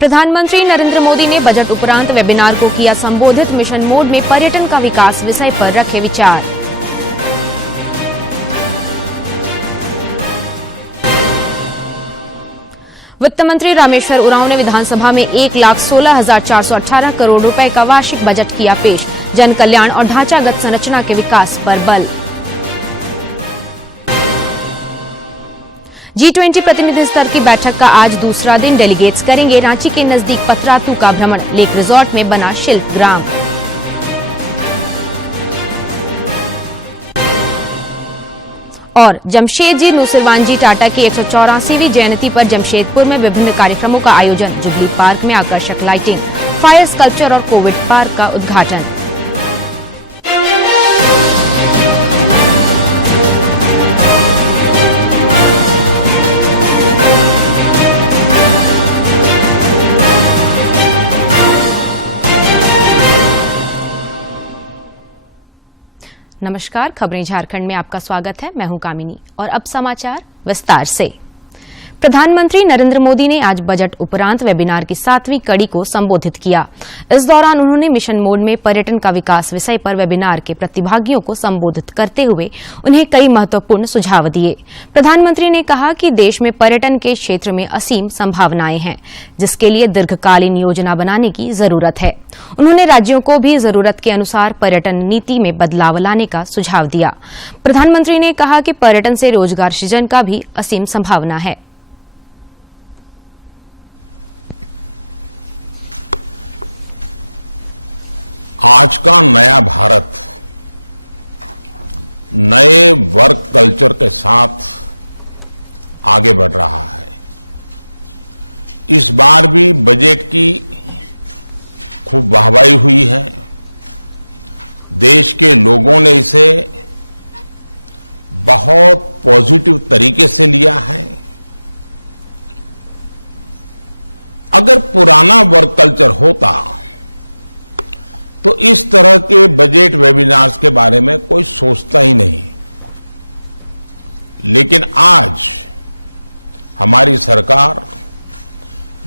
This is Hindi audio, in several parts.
प्रधानमंत्री नरेंद्र मोदी ने बजट उपरांत वेबिनार को किया संबोधित। मिशन मोड में पर्यटन का विकास विषय पर रखे विचार। वित्त मंत्री रामेश्वर उरांव ने विधानसभा में 1,16,418 करोड़ रुपए का वार्षिक बजट किया पेश। जन कल्याण और ढांचागत संरचना के विकास पर बल। G20 प्रतिनिधि स्तर की बैठक का आज दूसरा दिन। डेलीगेट्स करेंगे रांची के नजदीक पतरातू का भ्रमण। लेक रिजॉर्ट में बना शिल्प ग्राम। और जमशेदजी नूसरवानजी टाटा की 184वीं जयंती पर जमशेदपुर में विभिन्न कार्यक्रमों का आयोजन। जुबली पार्क में आकर्षक लाइटिंग, फायर स्कल्पचर और कोविड पार्क का उद्घाटन। नमस्कार, खबरें झारखंड में आपका स्वागत है। मैं हूं कामिनी और अब समाचार विस्तार से। प्रधानमंत्री नरेंद्र मोदी ने आज बजट उपरांत वेबिनार की 7वीं कड़ी को संबोधित किया। इस दौरान उन्होंने मिशन मोड में पर्यटन का विकास विषय पर वेबिनार के प्रतिभागियों को संबोधित करते हुए उन्हें कई महत्वपूर्ण सुझाव दिए। प्रधानमंत्री ने कहा कि देश में पर्यटन के क्षेत्र में असीम संभावनाएं हैं, जिसके लिए दीर्घकालीन योजना बनाने की जरूरत है। उन्होंने राज्यों को भी जरूरत के अनुसार पर्यटन नीति में बदलाव लाने का सुझाव दिया। प्रधानमंत्री ने कहा कि पर्यटन से रोजगार सृजन का भी असीम संभावना है। आज का नया भारत नए वर्क कल्चर के साथ आगे बढ़ रहा है। इस बार भी बजट की खूब वाहवाही हुई है। देश के लोगों ने इसे बहुत पॉजिटिव तरीके से लिया है। अगर पुराना वर्क कल्चर होता तो इस तरह के बजट वेबिनार्स के बारे में कोई सोचता ही नहीं। लेकिन आज हमारी सरकार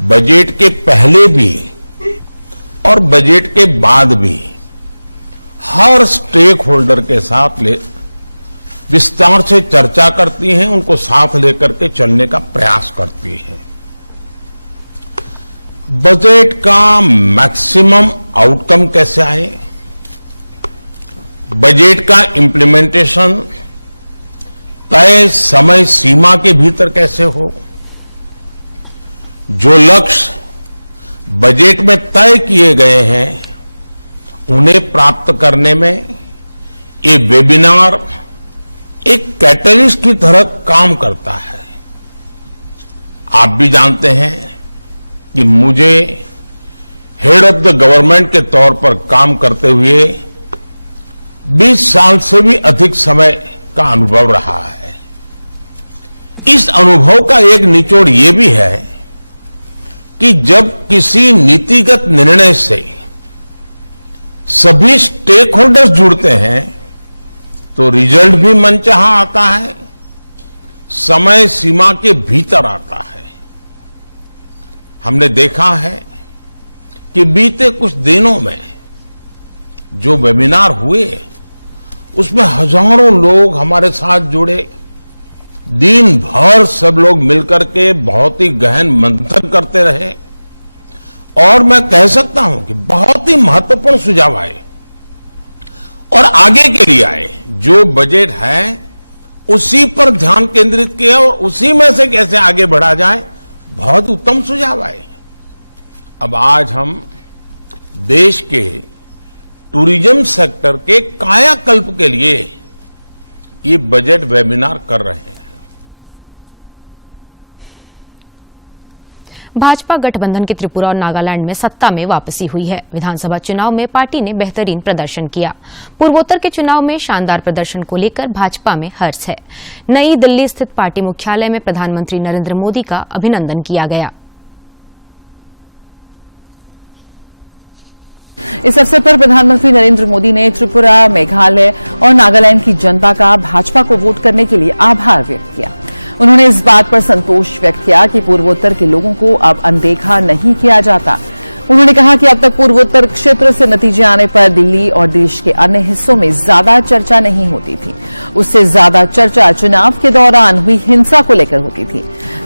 बजट के पहले भी और बजट के बाद भी हर स्टेक होल्डर के साथ विस्तार से चर्चा करती हैं, उनको साथ लेकर के चलने का प्रयास करती है। बजट का मैक्सिमम आउटकम कैसे आए, बजट का इंप्लीमेंटेशन तय समय सीमा के भीतर कैसे हो, जो लक्ष्य बजट में तय किए गए हैं उन्हें प्राप्त करने में ये वेबिनार एक कैटलिस्ट की तरह काम करता है। आप भी जानते हैं कि मुझे हेड ऑफ द गवर्नमेंट के तौर पर काम करते हुए 20 साल से भी अधिक समय का अनुभव रहा है। इस अनुभव का एक निचोड़ ये भी है कि जब किसी नीतिगत निर्णय से सभी स्टेक होल्डर्स जुड़ते हैं तो रिजल्ट भी मनचाहा आता है, समय सीमा के भीतर आता है। हमने देखा है कि बीते कुछ दिनों में जो वेबिनार हुए उसमें हजारों लोग हमारे साथ जुड़े। दिन भर सब लोग मिलकर के बहुत ही गहन मंथन करते रहे और मैं कह सकता हूं कि बहुत ही महत्वपूर्ण सुझाव आए और आगे के लिए आए। जो बजट है उसी पर ध्यान केंद्रित किया और उसी में से कैसे आगे बढ़ा जाए, बहुत उत्तम सुझाव आए। अब आज हम देश के टूरिज्म सेक्टर के कायाकल्प के लिए ये बजट वेबिनार कर रहे हैं। भाजपा गठबंधन की त्रिपुरा और नागालैंड में सत्ता में वापसी हुई है। विधानसभा चुनाव में पार्टी ने बेहतरीन प्रदर्शन किया। पूर्वोत्तर के चुनाव में शानदार प्रदर्शन को लेकर भाजपा में हर्ष है। नई दिल्ली स्थित पार्टी मुख्यालय में प्रधानमंत्री नरेंद्र मोदी का अभिनंदन किया गया। इस अवसर पर प्रधानमंत्री नरेंद्र मोदी ने त्रिपुरा, मेघालय और नागालैंड की जनता का भाजपा को वोट करने के लिए आभार व्यक्त किया। उन्होंने इस बात पर संतोष व्यक्त किया कि पूर्वोत्तर के लोगों को अब अनदेखा नहीं किया जाता। उन्होंने कहा कि अब तक पूर्वोत्तर क्षेत्र से नतीजे आने पर दिल्ली और देश के अन्य हिस्सों में ज्यादा चर्चा नहीं होती थी। उससे ज्यादा चर्चा चुनाव के दौरान हुई हिंसा को लेकर होती थी।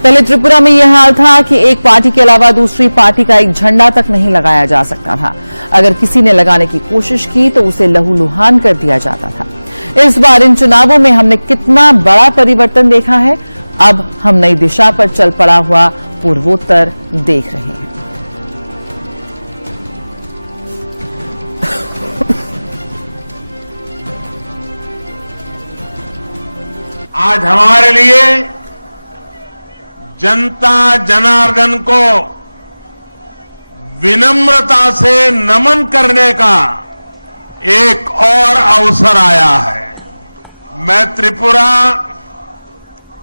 पहले त्रिपुरा में यह हाल था कि एक पार्टी के अलावा दूसरी पार्टी का एक झंडा तक नहीं लगाया जा सकता था। अगर किसी ने लगाने की कोशिश की तो उसे लहूलुहान कर दिया जाता था। इस बार इन चुनावों में हमने कितना बड़ा परिवर्तन देखा है। अब हम नई दिशा पर चल पड़ा हुआ पूर्वोत्तर देख रहे हैं। आज हमारे लिए जनता जनार्दन को विनम्रता से नमन करने का एक और अवसर आया है। मैं त्रिपुरा,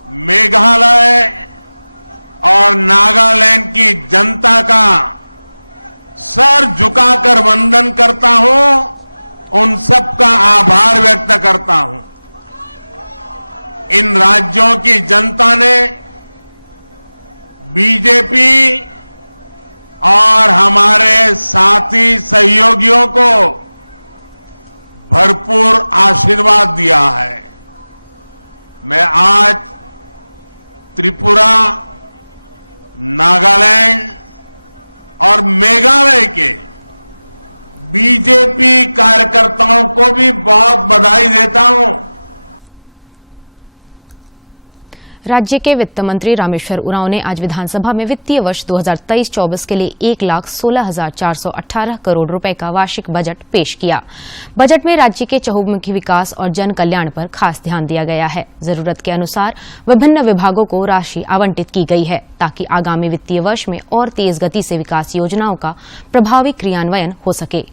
मेघालय और नागालैंड की जनता का सर झुकाकर वंदन करता हूं, उन सबका आभार व्यक्त करता हूं। इन राज्यों की जनता ने बीजेपी और हमारे साथी सहयोगियों को भरपूर आशीर्वाद दिया है। मैं आज त्रिपुरा, नागालैंड और मेघालय के बीजेपी कार्यकर्ताओं को भी बहुत बधाई देता हूं। राज्य के वित्त मंत्री रामेश्वर उरांव ने आज विधानसभा में वित्तीय वर्ष 2023-24 के लिए 1,16,418 करोड़ रुपए का वार्षिक बजट पेश किया। बजट में राज्य के चहुमुखी विकास और जन कल्याण पर खास ध्यान दिया गया है। जरूरत के अनुसार विभिन्न विभागों को राशि आवंटित की गई है ताकि आगामी वित्तीय वर्ष में और तेज गति से विकास योजनाओं का प्रभावी क्रियान्वयन हो सके।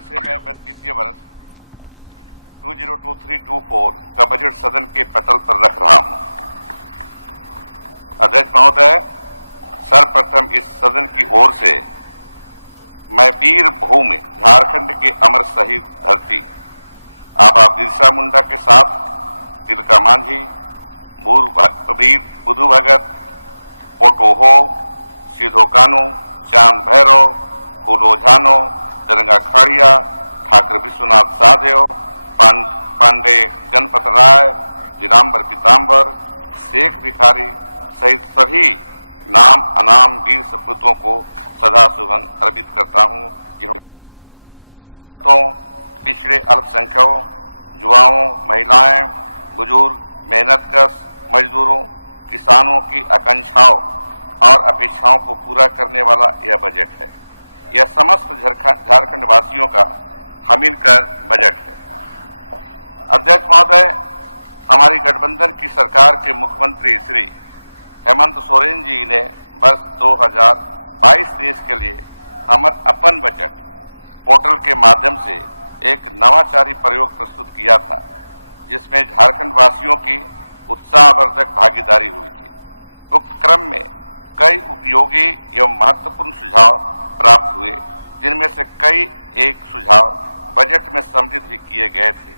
से मैं वित्तीय वर्ष 2023-24 का बजट सदन के पटल पर रख रहा हूं। अध्यक्ष महोदय, सर्वप्रथम इस सदन की ओर से मैं वीर भूमि झारखंड के अमर शहीद धरती आबा बिरसा मुंडा के साथ तिलका मांझी, वीर बुधु भगत, पोटोहो, सिधो कानू, चांद भैरव, फूलो झानो, दरंगा खाड़िया, ठाकुर विश्वनाथ साहदेव, पांडे गणपत राय, दिगंबर पीताम्बर, शेख भिखारी सहित सभी नाम अनाम वीर सपूतों को सदा सुमन अर्पित करता हूं, जिन्होंने तो पिछड़े अल्पसंख्यकों, युवाओं, महिलाएं, बुजुर्ग, मेहनतकश मजदूरों, किसानों की आकांक्षाओं और अपेक्षाओं को पूरा करने वाला यह बजट है। यह समस्त झारखंड वासियों का मिलकर बजट है। अध्यक्ष महोदय, हमारी गठबंधन की सरकार के मुख्यमंत्री श्री हेमंत सोरेन जी ने वर्ष 2022-23 के लिए हमर अपन बजट पोर्टल के माध्यम से एक नवाचारी प्रयोग प्रस्तुत किया था, जिसमें झारखंड वासियों की उत्साहवर्धक भागीदारी हुई थी। उक्त क्रम में कई उपयोगी एवं महत्वपूर्ण सुझाव प्राप्त हुए, जिनमें से कई एक सुझाव बजट में सम्मिलित भी किए गए थे।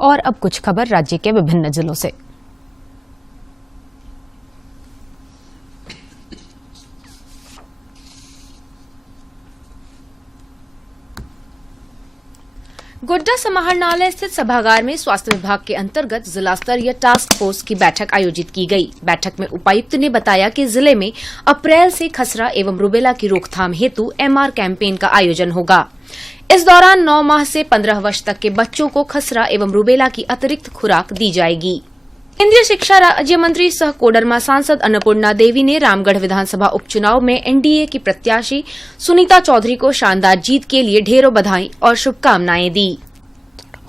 और अब कुछ खबर राज्य के विभिन्न जिलों से। गोड्डा समाहरणालय स्थित सभागार में स्वास्थ्य विभाग के अंतर्गत जिला स्तरीय टास्क फोर्स की बैठक आयोजित की गई। बैठक में उपायुक्त ने बताया कि जिले में अप्रैल से खसरा एवं रुबेला की रोकथाम हेतु एमआर कैंपेन का आयोजन होगा। इस दौरान 9 माह से 15 वर्ष तक के बच्चों को खसरा एवं रुबेला की अतिरिक्त खुराक दी जाएगी। केंद्रीय शिक्षा राज्य मंत्री सह कोडरमा सांसद अन्नपूर्णा देवी ने रामगढ़ विधानसभा उपचुनाव में एनडीए की प्रत्याशी सुनीता चौधरी को शानदार जीत के लिए ढेरों बधाई और शुभकामनाएं दी।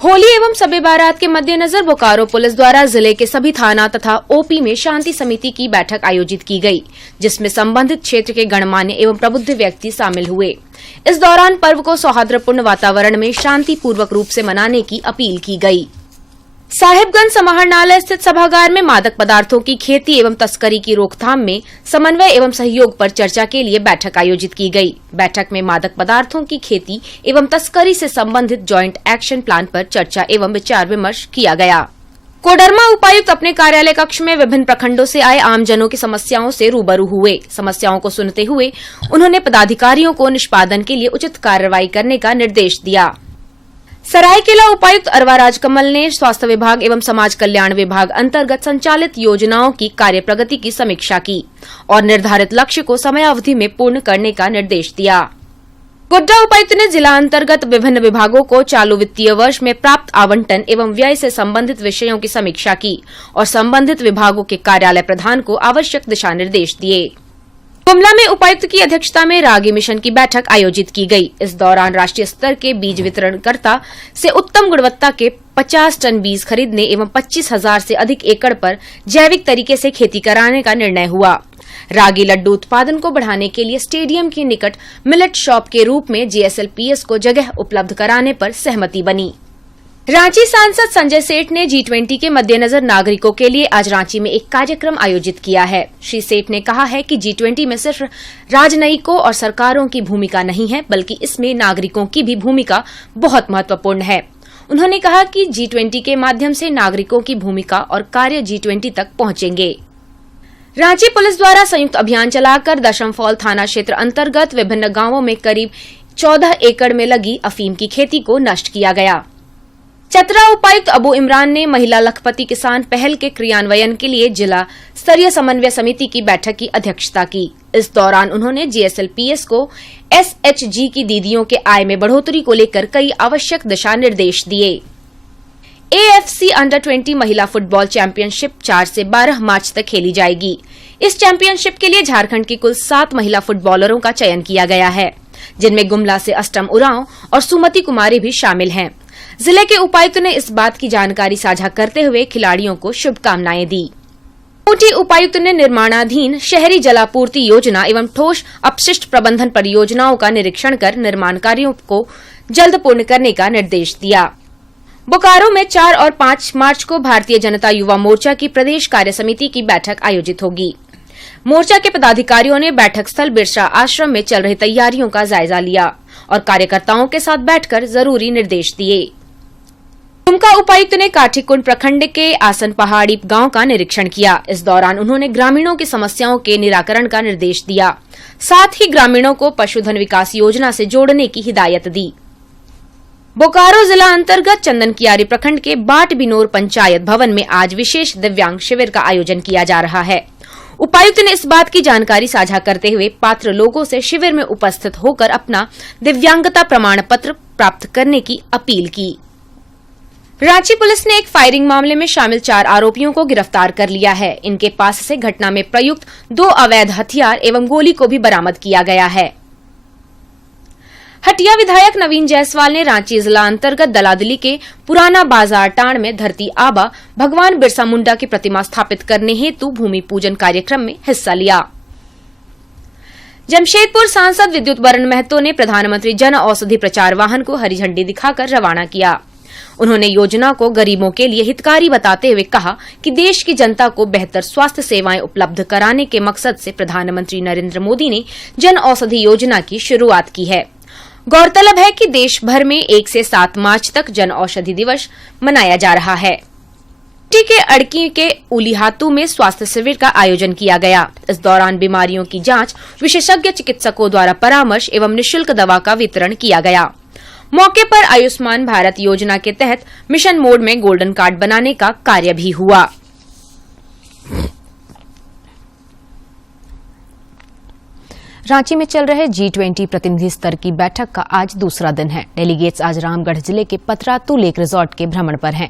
होली एवं शब बारात के मद्देनजर बोकारो पुलिस द्वारा जिले के सभी थाना तथा ओपी में शांति समिति की बैठक आयोजित की गई, जिसमें संबंधित क्षेत्र के गणमान्य एवं प्रबुद्ध व्यक्ति शामिल हुए। इस दौरान पर्व को सौहार्दपूर्ण वातावरण में शांतिपूर्वक रूप से मनाने की अपील की गई। साहिबगंज समाहरणालय स्थित सभागार में मादक पदार्थों की खेती एवं तस्करी की रोकथाम में समन्वय एवं सहयोग पर चर्चा के लिए बैठक आयोजित की गई। बैठक में मादक पदार्थों की खेती एवं तस्करी से संबंधित ज्वाइंट एक्शन प्लान पर चर्चा एवं विचार विमर्श किया गया। कोडरमा उपायुक्त अपने कार्यालय कक्ष में विभिन्न प्रखंडों से आए आमजनों की समस्याओं से रूबरू हुए। समस्याओं को सुनते हुए उन्होंने पदाधिकारियों को निष्पादन के लिए उचित कार्रवाई करने का निर्देश दिया। सरायकेला उपायुक्त अरवा राजकमल ने स्वास्थ्य विभाग एवं समाज कल्याण विभाग अंतर्गत संचालित योजनाओं की कार्य प्रगति की समीक्षा की और निर्धारित लक्ष्य को समयावधि में पूर्ण करने का निर्देश दिया। गोड्डा उपायुक्त ने जिला अंतर्गत विभिन्न विभागों को चालू वित्तीय वर्ष में प्राप्त आवंटन एवं व्यय से संबंधित विषयों की समीक्षा की और संबंधित विभागों के कार्यालय प्रधान को आवश्यक दिशा निर्देश दिए। गुमला में उपायुक्त की अध्यक्षता में रागी मिशन की बैठक आयोजित की गई। इस दौरान राष्ट्रीय स्तर के बीज वितरणकर्ता से उत्तम गुणवत्ता के 50 टन बीज खरीदने एवं 25,000 से अधिक एकड़ पर जैविक तरीके से खेती कराने का निर्णय हुआ। रागी लड्डू उत्पादन को बढ़ाने के लिए स्टेडियम के निकट मिलेट शॉप के रूप में JSLPS को जगह उपलब्ध कराने पर सहमति बनी। रांची सांसद संजय सेठ ने G20 के मद्देनजर नागरिकों के लिए आज रांची में एक कार्यक्रम आयोजित किया है। श्री सेठ ने कहा है कि G20 में सिर्फ राजनयिकों और सरकारों की भूमिका नहीं है, बल्कि इसमें नागरिकों की भी भूमिका बहुत महत्वपूर्ण है। उन्होंने कहा कि G20 के माध्यम से नागरिकों की भूमिका और कार्य G20 तक पहुंचेंगे। रांची पुलिस द्वारा संयुक्त अभियान चलाकर दशमफॉल थाना क्षेत्र अंतर्गत विभिन्न गांवों में करीब 14 एकड़ में लगी अफीम की खेती को नष्ट किया गया। चतरा उपायुक्त अबू इमरान ने महिला लखपति किसान पहल के क्रियान्वयन के लिए जिला स्तरीय समन्वय समिति की बैठक की अध्यक्षता की। इस दौरान उन्होंने JSLPS को SHG की दीदियों के आय में बढ़ोतरी को लेकर कई आवश्यक दिशा निर्देश दिए। AFC अंडर-20 महिला फुटबॉल चैंपियनशिप 4 से 12 मार्च तक खेली जाएगी। इस चैंपियनशिप के लिए झारखंड की कुल 7 महिला फुटबॉलरों का चयन किया गया है, जिनमें गुमला से अष्टम उरांव और सुमति कुमारी भी शामिल हैं। जिले के उपायुक्त ने इस बात की जानकारी साझा करते हुए खिलाड़ियों को शुभकामनाएं दी। खूंटी उपायुक्त ने निर्माणाधीन शहरी जलापूर्ति योजना एवं ठोस अपशिष्ट प्रबंधन परियोजनाओं का निरीक्षण कर निर्माण कार्यों को जल्द पूर्ण करने का निर्देश दिया। बोकारो में 4 और 5 मार्च को भारतीय जनता युवा मोर्चा की प्रदेश कार्य समिति की बैठक आयोजित होगी। मोर्चा के पदाधिकारियों ने बैठक स्थल बिरसा आश्रम में चल रही तैयारियों का जायजा लिया और कार्यकर्ताओं के साथ बैठकर जरूरी निर्देश दिए। दुमका उपायुक्त ने काठीकुंड प्रखंड के आसन पहाड़ी गांव का निरीक्षण किया। इस दौरान उन्होंने ग्रामीणों की समस्याओं के निराकरण का निर्देश दिया। साथ ही ग्रामीणों को पशुधन विकास योजना से जोड़ने की हिदायत दी। बोकारो जिला अंतर्गत चंदनकियारी प्रखंड के बाट बिनोर पंचायत भवन में आज विशेष दिव्यांग शिविर का आयोजन किया जा रहा है। उपायुक्त ने इस बात की जानकारी साझा करते हुए पात्र लोगों से शिविर में उपस्थित होकर अपना दिव्यांगता प्रमाण पत्र प्राप्त करने की अपील की। रांची पुलिस ने एक फायरिंग मामले में शामिल 4 आरोपियों को गिरफ्तार कर लिया है। इनके पास से घटना में प्रयुक्त 2 अवैध हथियार एवं गोली को भी बरामद किया गया है। हटिया विधायक नवीन जायसवाल ने रांची जिला अंतर्गत दलादिली के पुराना बाजार टांड में धरती आबा भगवान बिरसा मुंडा की प्रतिमा स्थापित करने हेतु भूमि पूजन कार्यक्रम में हिस्सा लिया। जमशेदपुर सांसद विद्युत वरण महतो ने प्रधानमंत्री जन औषधि प्रचार वाहन को हरी झंडी दिखाकर रवाना किया। उन्होंने योजना को गरीबों के लिए हितकारी बताते हुए कहा कि देश की जनता को बेहतर स्वास्थ्य सेवाएं उपलब्ध कराने के मकसद से प्रधानमंत्री नरेंद्र मोदी ने जन औषधि योजना की शुरुआत की है। गौरतलब है कि देश भर में 1 से 7 मार्च तक जन औषधि दिवस मनाया जा रहा है। टी के अड़की के उलीहातू में स्वास्थ्य शिविर का आयोजन किया गया। इस दौरान बीमारियों की जांच, विशेषज्ञ चिकित्सकों द्वारा परामर्श एवं निःशुल्क दवा का वितरण किया गया। मौके पर आयुष्मान भारत योजना के तहत मिशन मोड में गोल्डन कार्ड बनाने का कार्य भी हुआ। रांची में चल रहे G20 प्रतिनिधि स्तर की बैठक का आज दूसरा दिन है। डेलीगेट्स आज रामगढ़ जिले के पतरातू लेक रिजॉर्ट के भ्रमण पर हैं।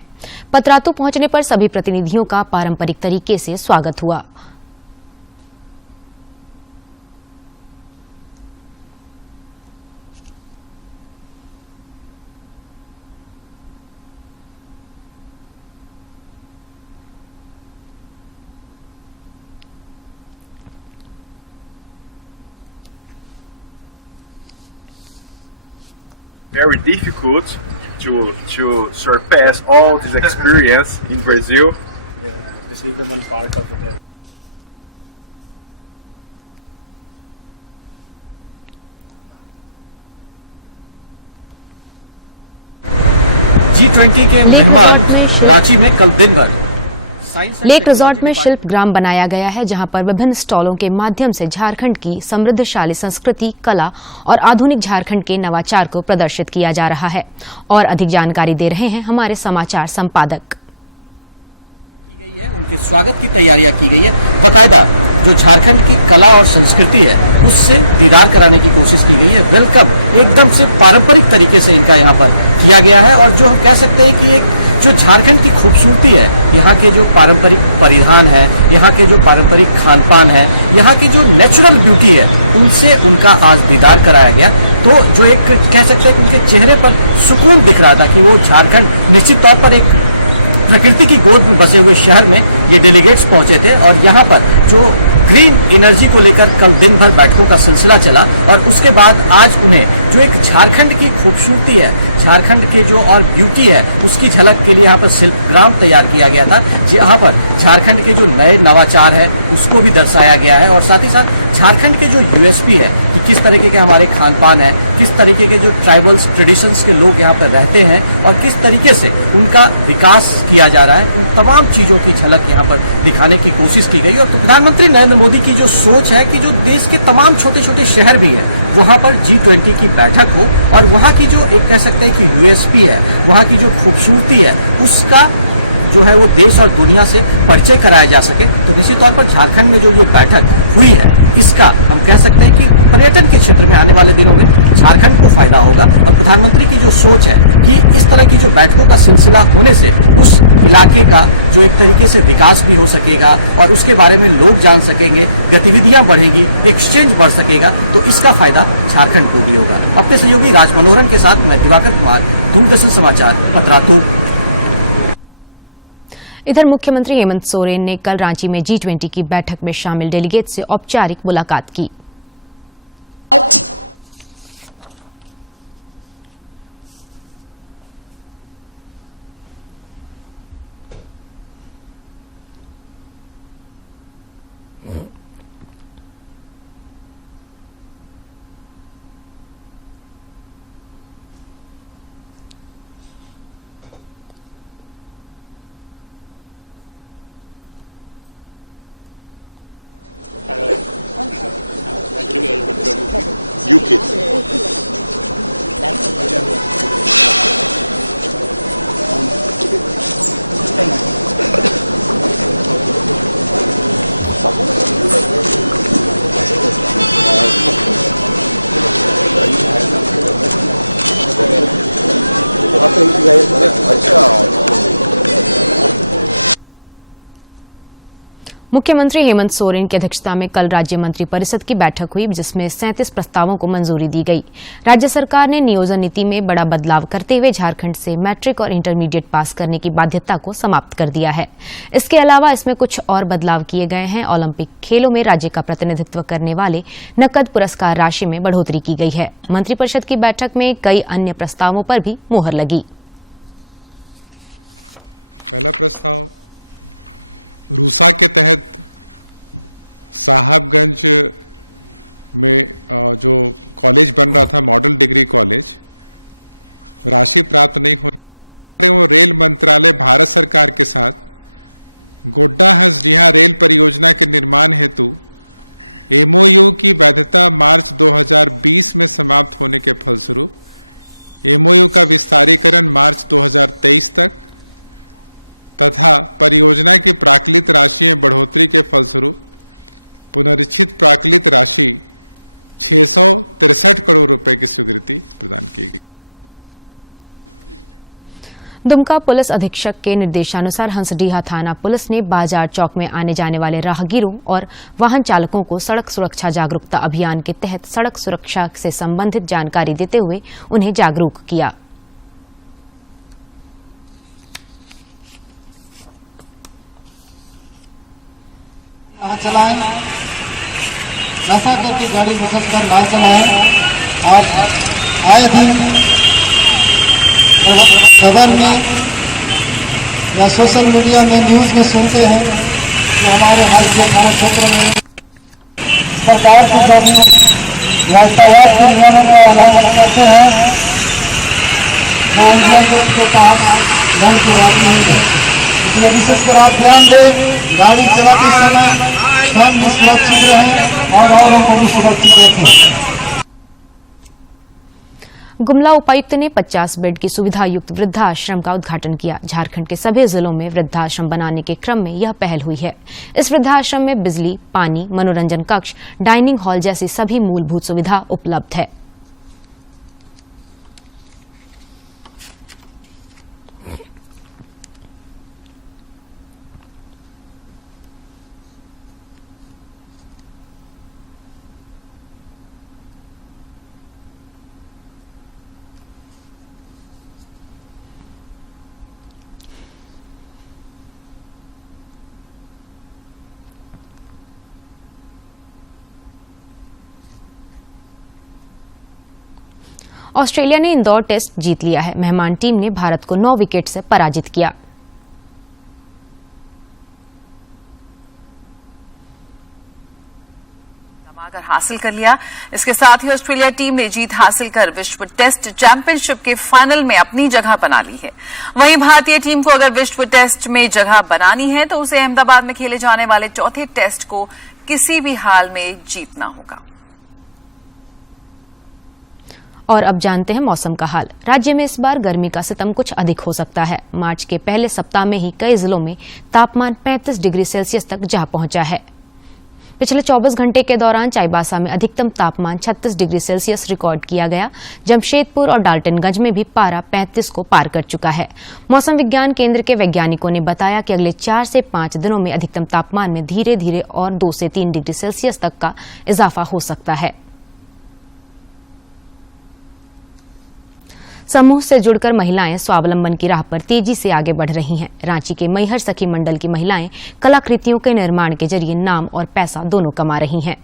पतरातू पहुंचने पर सभी प्रतिनिधियों का पारंपरिक तरीके से स्वागत हुआ। very difficult to surpass all this experience in Brazil. Yeah, this is the one part of it. G20 के मेहमान रांची में कल दिन भर लेक रिजॉर्ट में शिल्प ग्राम बनाया गया है, जहां पर विभिन्न स्टॉलों के माध्यम से झारखंड की समृद्धशाली संस्कृति, कला और आधुनिक झारखंड के नवाचार को प्रदर्शित किया जा रहा है। और अधिक जानकारी दे रहे हैं हमारे समाचार संपादक। उनके स्वागत की तैयारियां की गई है। बकायदा जो झारखंड की कला और संस्कृति है उससे दीदार कराने की कोशिश की गई है। वेलकम एकदम से पारंपरिक तरीके से इनका यहाँ पर किया गया है। और जो हम कह सकते हैं कि एक जो झारखंड की खूबसूरती है, यहाँ के जो पारंपरिक परिधान है, यहाँ के जो पारंपरिक खान पान है, यहाँ की जो नेचुरल ब्यूटी है, उनसे उनका आज दीदार कराया गया। तो जो एक कह सकते हैं कि उनके चेहरे पर सुकून दिख रहा था कि वो झारखंड निश्चित तौर पर एक प्रकृति की गोद में बसे हुए शहर में ये डेलीगेट्स पहुंचे थे। और यहाँ पर जो ग्रीन एनर्जी को लेकर कल दिन भर बैठकों का सिलसिला चला और उसके बाद आज उन्हें जो एक झारखंड की खूबसूरती है, झारखंड के जो और ब्यूटी है, उसकी झलक के लिए यहाँ पर शिल्प ग्राम तैयार किया गया था, जहाँ पर झारखंड के जो नए नवाचार है उसको भी दर्शाया गया है। और साथ ही साथ झारखंड के जो यूएसपी है कि किस तरीके के हमारे खान पान है, किस तरीके के जो ट्राइबल्स ट्रेडिशंस के लोग यहाँ पर रहते हैं और किस तरीके से उनका विकास किया जा रहा है, उन तमाम चीजों की झलक यहाँ पर दिखाने की कोशिश की गई। और प्रधानमंत्री नरेंद्र मोदी की जो सोच है कि जो देश के तमाम छोटे छोटे शहर भी हैं वहां पर G20 की बैठक हो और वहां की जो एक कह सकते हैं कि यूएसपी है, वहां की जो खूबसूरती है, उसका जो है वो देश और दुनिया से परिचय कराया जा सके। तो निश्चित तौर पर झारखंड में जो ये बैठक हुई है, इसका हम कह सकते हैं कि पर्यटन के क्षेत्र में आने वाले दिनों में झारखंड को फायदा होगा। और प्रधानमंत्री की जो सोच है कि इस तरह की जो बैठकों का सिलसिला होने से उस इलाके का जो एक तरीके से विकास भी हो सकेगा और उसके बारे में लोग जान सकेंगे, गतिविधियां बढ़ेगी, एक्सचेंज बढ़ सकेगा, तो इसका फायदा झारखंड को भी होगा। अपने सहयोगी राज मनोहरन के साथ मैं दिवाकर कुमार, दूरदर्शन समाचार, पतरातू। इधर मुख्यमंत्री हेमंत सोरेन ने कल रांची में G20 की बैठक में शामिल डेलीगेट से औपचारिक मुलाकात की। UK. मुख्यमंत्री हेमंत सोरेन की अध्यक्षता में कल राज्य मंत्री परिषद की बैठक हुई, जिसमें 37 प्रस्तावों को मंजूरी दी गई। राज्य सरकार ने नियोजन नीति में बड़ा बदलाव करते हुए झारखंड से मैट्रिक और इंटरमीडिएट पास करने की बाध्यता को समाप्त कर दिया है। इसके अलावा इसमें कुछ और बदलाव किए गए हैं। ओलंपिक खेलों में राज्य का प्रतिनिधित्व करने वाले नकद पुरस्कार राशि में बढ़ोतरी की गई है। मंत्रिपरिषद की बैठक में कई अन्य प्रस्तावों पर भी मुहर लगी। पहला प्रस्ताव रूसा के तहत साहबगंज में जो कॉलेज बन रहा था, मॉडल डिग्री कॉलेज, राशि प्राप्त नहीं हो रही, वो रेल मंत्रालय भारत सरकार के साथ गोड्डा हंसडीहा रेल परियोजना के निर्माण हेतु MOU की वैधता मार्च 2020 में समाप्त होने के फलस्वरूप MOU का विस्तारीकरण मार्च 2023 तक तथा परियोजना की प्राकलित राशि में बढ़ोतरी के फलस्वरूप पुनरीक्षित प्राकलित राशि 663 करोड़ रुपए की स्वीकृति प्रदान की गई। दुमका पुलिस अधीक्षक के निर्देशानुसार हंसडीहा थाना पुलिस ने बाजार चौक में आने जाने वाले राहगीरों और वाहन चालकों को सड़क सुरक्षा जागरूकता अभियान के तहत सड़क सुरक्षा से संबंधित जानकारी देते हुए उन्हें जागरूक किया। चलाएं, नशा करके गाड़ी मुखर कर ना चलाएं और आए दिन खबर में या सोशल मीडिया में न्यूज़ में सुनते हैं कि हमारे राज्य थाना क्षेत्र में सरकार की जमीन यातायात के नियमों का उल्लंघन करते हैं, वो इंडियन रोड के पास दंड की बात नहीं है। इसलिए विशेषकर आप ध्यान दें, गाड़ी चलाते समय स्वयं भी सुरक्षित रहें और औरों को भी सुरक्षित रखें। गुमला उपायुक्त ने 50 बेड की सुविधा युक्त वृद्धाश्रम का उद्घाटन किया। झारखंड के सभी जिलों में वृद्धाश्रम बनाने के क्रम में यह पहल हुई है। इस वृद्धाश्रम में बिजली, पानी, मनोरंजन कक्ष, डाइनिंग हॉल जैसी सभी मूलभूत सुविधा उपलब्ध है। ऑस्ट्रेलिया ने इंदौर टेस्ट जीत लिया है। मेहमान टीम ने भारत को 9 विकेट से पराजित किया। हासिल कर लिया। इसके साथ ही ऑस्ट्रेलिया टीम ने जीत हासिल कर विश्व टेस्ट चैंपियनशिप के फाइनल में अपनी जगह बना ली है। वहीं भारतीय टीम को अगर विश्व टेस्ट में जगह बनानी है तो उसे अहमदाबाद में खेले जाने वाले चौथे टेस्ट को किसी भी हाल में जीतना होगा। और अब जानते हैं मौसम का हाल। राज्य में इस बार गर्मी का सितम कुछ अधिक हो सकता है। मार्च के पहले सप्ताह में ही कई जिलों में तापमान 35 डिग्री सेल्सियस तक जा पहुंचा है। पिछले 24 घंटे के दौरान चाईबासा में अधिकतम तापमान 36 डिग्री सेल्सियस रिकॉर्ड किया गया। जमशेदपुर और डाल्टनगंज में भी पारा 35 को पार कर चुका है। मौसम विज्ञान केंद्र के वैज्ञानिकों ने बताया कि अगले 4 से 5 दिनों में अधिकतम तापमान में धीरे धीरे और 2 से 3 डिग्री सेल्सियस तक का इजाफा हो सकता है। समूह से जुड़कर महिलाएं स्वावलंबन की राह पर तेजी से आगे बढ़ रही हैं। रांची के मैहर सखी मंडल की महिलाएं कलाकृतियों के निर्माण के जरिए नाम और पैसा दोनों कमा रही हैं।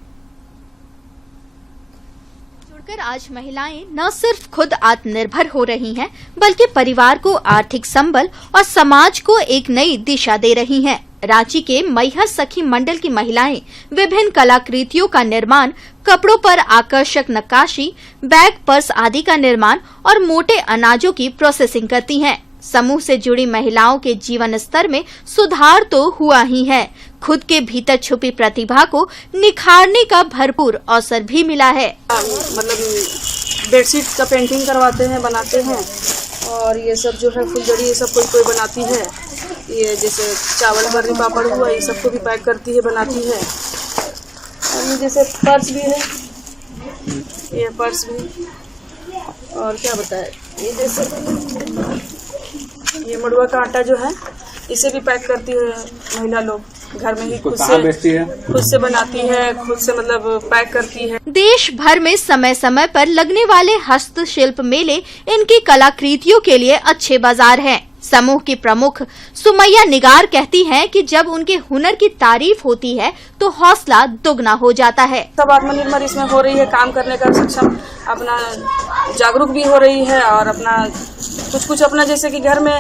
जुड़कर आज महिलाएं न सिर्फ खुद आत्मनिर्भर हो रही हैं, बल्कि परिवार को आर्थिक संबल और समाज को एक नई दिशा दे रही हैं। रांची के मैहर सखी मंडल की महिलाएं विभिन्न कलाकृतियों का निर्माण, कपड़ों पर आकर्षक नक्काशी, बैग, पर्स आदि का निर्माण और मोटे अनाजों की प्रोसेसिंग करती हैं। समूह से जुड़ी महिलाओं के जीवन स्तर में सुधार तो हुआ ही है, खुद के भीतर छुपी प्रतिभा को निखारने का भरपूर अवसर भी मिला है। मतलब बेडशीट का पेंटिंग करवाते हैं, बनाते हैं, और ये सब जो है फुलझड़ी ये सब कोई बनाती है। ये जैसे चावल बर्री पापड़ हुआ, ये सबको भी पैक करती है, बनाती है। और ये जैसे पर्स भी है, ये पर्स भी, और क्या बताए, ये जैसे ये मड़ुआ का आटा जो है इसे भी पैक करती है महिला लोग, घर में ही खुद से बनाती है, खुद से मतलब पैक करती है। देश भर में समय समय पर लगने वाले हस्तशिल्प मेले इनकी कलाकृतियों के लिए अच्छे बाजार हैं। समूह की प्रमुख सुमैया निगार कहती हैं कि जब उनके हुनर की तारीफ होती है तो हौसला दुगना हो जाता है। सब आत्मनिर्भर इसमें हो रही है, काम करने का सक्षम, अपना जागरूक भी हो रही है, और अपना कुछ अपना जैसे कि घर में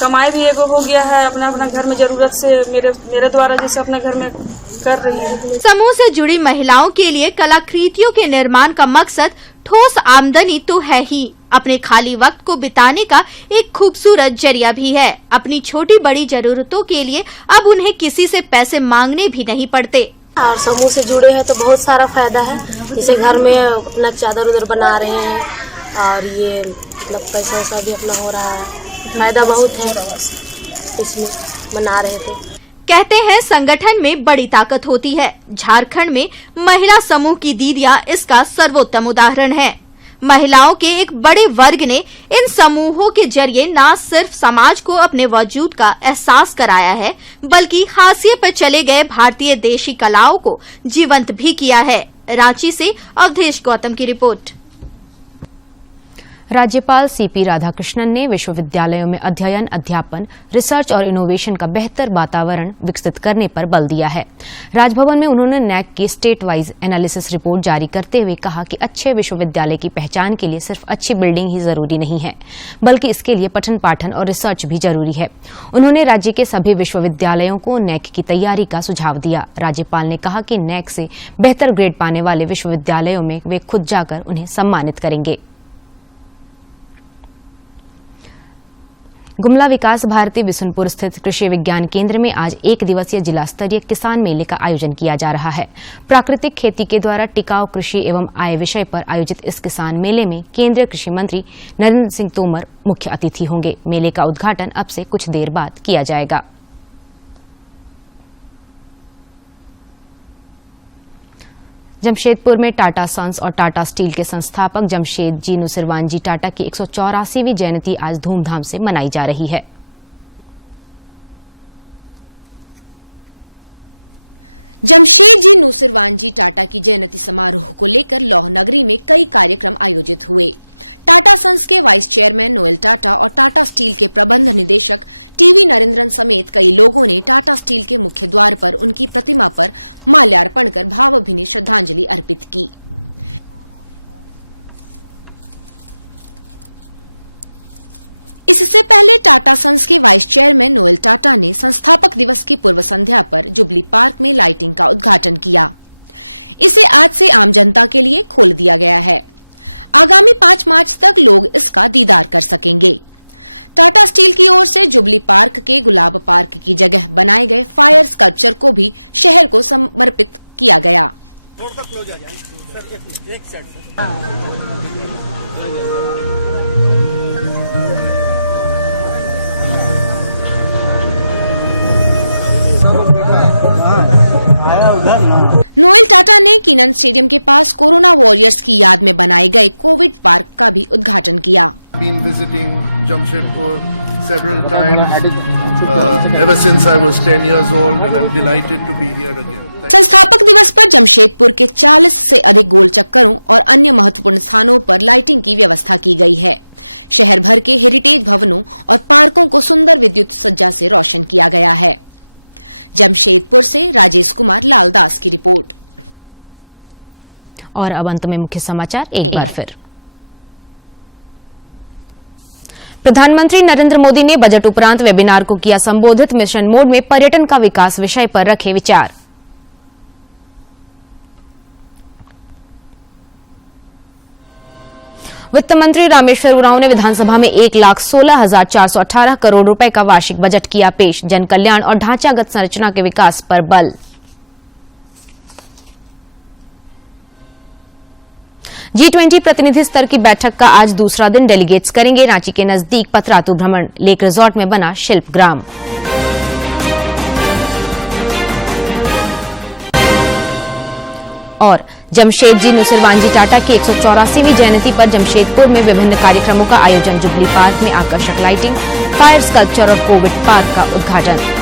कमाई भी एगो हो गया है, अपना घर में जरूरत से मेरे द्वारा जैसे अपने घर में कर रही है। समूह से जुड़ी महिलाओं के लिए कलाकृतियों के निर्माण का मकसद ठोस आमदनी तो है ही, अपने खाली वक्त को बिताने का एक खूबसूरत जरिया भी है। अपनी छोटी बड़ी जरूरतों के लिए अब उन्हें किसी से पैसे मांगने भी नहीं पड़ते। और समूह से जुड़े हैं तो बहुत सारा फायदा है। जैसे घर में अपना चादर उधर बना रहे हैं, और ये मतलब पैसा वैसा भी अपना हो रहा है, फायदा बहुत है इसमें, बना रहे थे। कहते हैं संगठन में बड़ी ताकत होती है। झारखंड में महिला समूह की दीदियां इसका सर्वोत्तम उदाहरण है। महिलाओं के एक बड़े वर्ग ने इन समूहों के जरिए न सिर्फ समाज को अपने वजूद का एहसास कराया है, बल्कि हाशिए पर चले गए भारतीय देशी कलाओं को जीवंत भी किया है। रांची से अवधेश गौतम की रिपोर्ट। राज्यपाल सीपी राधाकृष्णन ने विश्वविद्यालयों में अध्ययन, अध्यापन, रिसर्च और इनोवेशन का बेहतर वातावरण विकसित करने पर बल दिया है। राजभवन में उन्होंने नैक की स्टेट वाइज एनालिसिस रिपोर्ट जारी करते हुए कहा कि अच्छे विश्वविद्यालय की पहचान के लिए सिर्फ अच्छी बिल्डिंग ही जरूरी नहीं है, बल्कि इसके लिए पठन पाठन और रिसर्च भी जरूरी है। उन्होंने राज्य के सभी विश्वविद्यालयों को नैक की तैयारी का सुझाव दिया। राज्यपाल ने कहा कि नैक से बेहतर ग्रेड पाने वाले विश्वविद्यालयों में वे खुद जाकर उन्हें सम्मानित करेंगे। गुमला विकास भारती बिशुनपुर स्थित कृषि विज्ञान केंद्र में आज 1 दिवसीय जिला स्तरीय किसान मेले का आयोजन किया जा रहा है। प्राकृतिक खेती के द्वारा टिकाऊ कृषि एवं आय विषय पर आयोजित इस किसान मेले में केंद्रीय कृषि मंत्री नरेंद्र सिंह तोमर मुख्य अतिथि होंगे। मेले का उद्घाटन अब से कुछ देर बाद किया जाएगा। जमशेदपुर में टाटा सन्स और टाटा स्टील के संस्थापक जमशेद जी नुसिरवान जी टाटा की 184वीं जयंती आज धूमधाम से मनाई जा रही है। जमशेद जी नुसिरवान जी टाटा की जयंती समारोह को लेकर लौह नगरी में कई कार्यक्रम आयोजित हुए। टाटा सन्स के वाइस चेयरमैन नोएल टाटा और टाटा स्टील के प्रबंध निदेशक टीवी नरेंद्रन समेत कई लोगों ने टाटा स्टील के मुख्य द्वार पर उनकी प्रतिमा पर माल्यार्पण कर भावभीनी श्रद्धांजलि अर्पित की। इससे पहले टाटा सन्स के वाइस चेयरमैन नोएल टाटा ने संस्थापक दिवस की पूर्व संध्या पर जुबली पार्क में लाइटिंग का उद्घाटन किया। इसे आज से आम जनता के लिए खोल दिया गया है। आगामी 5 मार्च तक लोग इसका दीदार कर सकेंगे। टाटा स्टील की ओर से जुबली पार्क के गुलाब पार्क की जगह बनाए गए फायर स्कल्पचर को भी शहर को समर्पित किया गया। नोएल टाटा ने कीनन स्टेडियम के पास कोरोना वॉरियर्स की याद में बनाए गए कोविड पार्क का भी उद्घाटन किया। Been visiting Jamshedpur several times ever since I was 10 years old, and I'm delighted to be here again. संस्थापक दिवस पर जमशेदपुर के 40 से अधिक गोल चक्करों और अन्य महत्वपूर्ण स्थानों पर लाइटिंग की व्यवस्था की गई है। शहर भर के हेरिटेज भवनों और पार्कों को सुंदर विद्युत सज्जा से रोशन किया गया है। जमशेदपुर से राजेश कुमार लालदास की रिपोर्ट। और अब अंत में मुख्य समाचार एक बार फिर। प्रधानमंत्री नरेंद्र मोदी ने बजट उपरांत वेबिनार को किया संबोधित। मिशन मोड में पर्यटन का विकास विषय पर रखे विचार। वित्त मंत्री रामेश्वर उरांव ने विधानसभा में 1,16,418 करोड़ रुपए का वार्षिक बजट किया पेश। जन कल्याण और ढांचागत संरचना के विकास पर बल। G20 प्रतिनिधि स्तर की बैठक का आज दूसरा दिन डेलीगेट्स करेंगे रांची के नजदीक पतरातू भ्रमण। लेक रिजॉर्ट में बना शिल्प ग्राम। और जमशेद जी नुसिरवान जी टाटा की 184वीं जयंती पर जमशेदपुर में विभिन्न कार्यक्रमों का आयोजन। जुबली पार्क में आकर्षक लाइटिंग, फायर स्कल्पचर और कोविड पार्क का उद्घाटन।